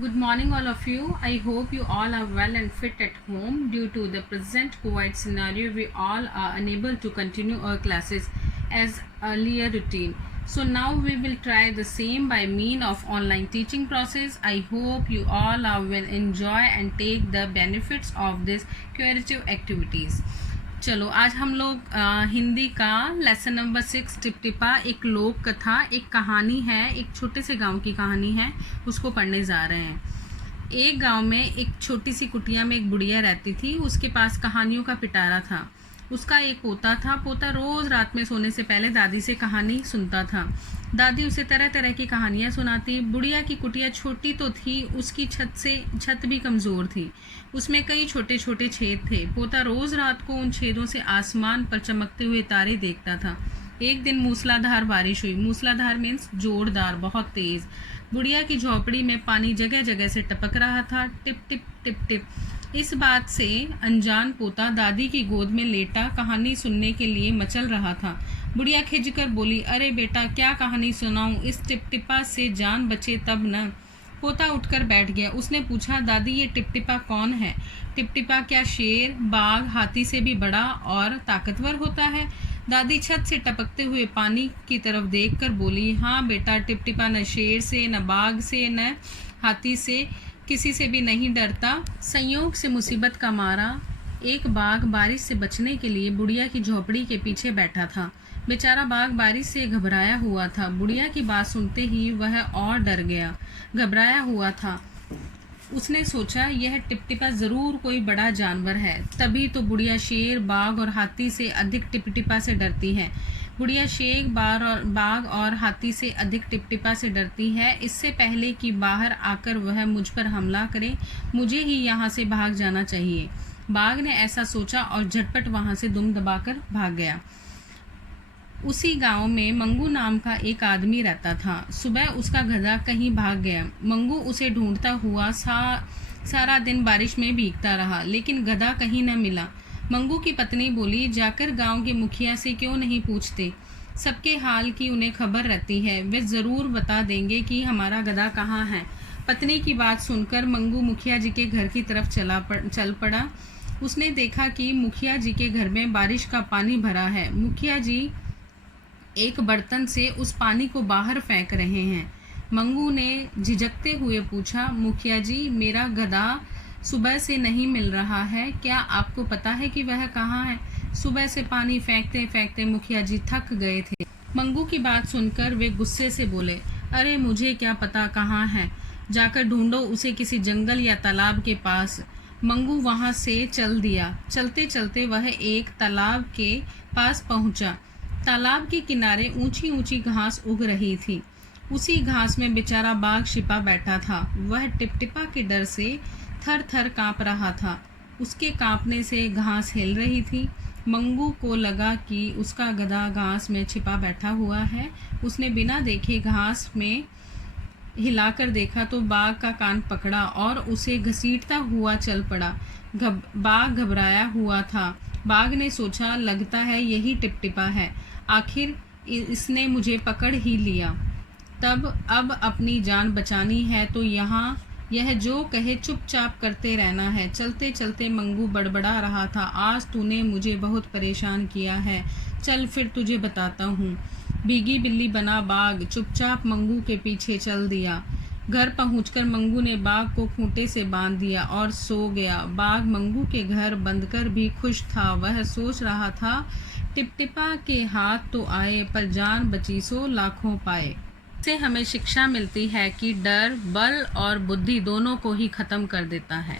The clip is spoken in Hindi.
Good morning, all of you. I hope you all are well and fit at home. Due to the present COVID scenario, we all are unable to continue our classes as earlier routine. So now we will try the same by mean of online teaching process. I hope you all will enjoy and take the benefits of this curative activities. चलो आज हम लोग हिंदी का लेसन नंबर 6 टिपटिपा एक लोक कथा एक कहानी है, एक छोटे से गांव की कहानी है, उसको पढ़ने जा रहे हैं। एक गांव में एक छोटी सी कुटिया में एक बुढ़िया रहती थी। उसके पास कहानियों का पिटारा था। उसका एक पोता था। पोता रोज़ रात में सोने से पहले दादी से कहानी सुनता था। दादी उसे तरह तरह की कहानियाँ सुनाती। बुढ़िया की कुटिया छोटी तो थी, उसकी छत भी कमज़ोर थी। उसमें कई छोटे छोटे छेद थे। पोता रोज़ रात को उन छेदों से आसमान पर चमकते हुए तारे देखता था। एक दिन मूसलाधार बारिश हुई। मूसलाधार मीन्स जोरदार, बहुत तेज़। बुढ़िया की झोपड़ी में पानी जगह जगह से टपक रहा था, टिप टिप टिप टिप। इस बात से अनजान पोता दादी की गोद में लेटा कहानी सुनने के लिए मचल रहा था। बुढ़िया खिंचकर बोली, अरे बेटा, क्या कहानी सुनाऊं? इस टिपटिपा से जान बचे तब न। पोता उठकर बैठ गया। उसने पूछा, दादी, ये टिपटिपा कौन है? टिपटिपा क्या शेर, बाघ, हाथी से भी बड़ा और ताकतवर होता है? दादी छत से टपकते हुए पानी की तरफ देखकर बोली, हाँ बेटा, टिपटिपा न शेर से, न बाघ से, न हाथी से, किसी से भी नहीं डरता। संयोग से मुसीबत का मारा एक बाघ बारिश से बचने के लिए बुढ़िया की झोपड़ी के पीछे बैठा था। बेचारा बाघ बारिश से घबराया हुआ था। बुढ़िया की बात सुनते ही वह और डर गया, घबराया हुआ था। उसने सोचा, यह टिपटिपा ज़रूर कोई बड़ा जानवर है, तभी तो बुढ़िया शेर, बाघ और हाथी से अधिक टिपटिपा से डरती है। बुढ़िया शेर, बाघ और हाथी से अधिक टिपटिपा से डरती है। इससे पहले कि बाहर आकर वह मुझ पर हमला करे, मुझे ही यहाँ से भाग जाना चाहिए। बाघ ने ऐसा सोचा और झटपट वहाँ से दुम दबाकर भाग गया। उसी गांव में मंगू नाम का एक आदमी रहता था। सुबह उसका गधा कहीं भाग गया। मंगू उसे ढूंढता हुआ सारा दिन बारिश में भीगता रहा, लेकिन गधा कहीं न मिला। मंगू की पत्नी बोली, जाकर गांव के मुखिया से क्यों नहीं पूछते? सबके हाल की उन्हें खबर रहती है, वे ज़रूर बता देंगे कि हमारा गधा कहाँ है। पत्नी की बात सुनकर मंगू मुखिया जी के घर की तरफ चल पड़ा। उसने देखा कि मुखिया जी के घर में बारिश का पानी भरा है। मुखिया जी एक बर्तन से उस पानी को बाहर फेंक रहे हैं। मंगू ने झिझकते हुए पूछा, मुखिया जी, मेरा गधा सुबह से नहीं मिल रहा है, क्या आपको पता है कि वह कहाँ है? सुबह से पानी फेंकते फेंकते मुखिया जी थक गए थे। मंगू की बात सुनकर वे गुस्से से बोले, अरे मुझे क्या पता कहाँ है, जाकर ढूंढो उसे किसी जंगल या तालाब के पास। मंगू वहाँ से चल दिया। चलते चलते वह एक तालाब के पास पहुँचा। तालाब के किनारे ऊंची ऊंची घास उग रही थी। उसी घास में बेचारा बाघ छिपा बैठा था। वह टिपटिपा के डर से थर थर काँप रहा था। उसके काँपने से घास हिल रही थी। मंगू को लगा कि उसका गधा घास में छिपा बैठा हुआ है। उसने बिना देखे घास में हिलाकर देखा तो बाघ का कान पकड़ा और उसे घसीटता हुआ चल पड़ा। बाघ घबराया हुआ था। बाघ ने सोचा, लगता है यही टिपटिपा है, आखिर इसने मुझे पकड़ ही लिया। अब अपनी जान बचानी है तो यह जो कहे चुपचाप करते रहना है। चलते चलते मंगू बड़बड़ा रहा था, आज तूने मुझे बहुत परेशान किया है, चल फिर तुझे बताता हूँ। भीगी बिल्ली बना बाघ चुपचाप मंगू के पीछे चल दिया। घर पहुंचकर मंगू ने बाघ को खूंटे से बांध दिया और सो गया। बाघ मंगू के घर बंधकर भी खुश था। वह सोच रहा था, टिपटिपा के हाथ तो आए पर जान बची सो लाखों पाए। इससे हमें शिक्षा मिलती है कि डर बल और बुद्धि दोनों को ही खत्म कर देता है।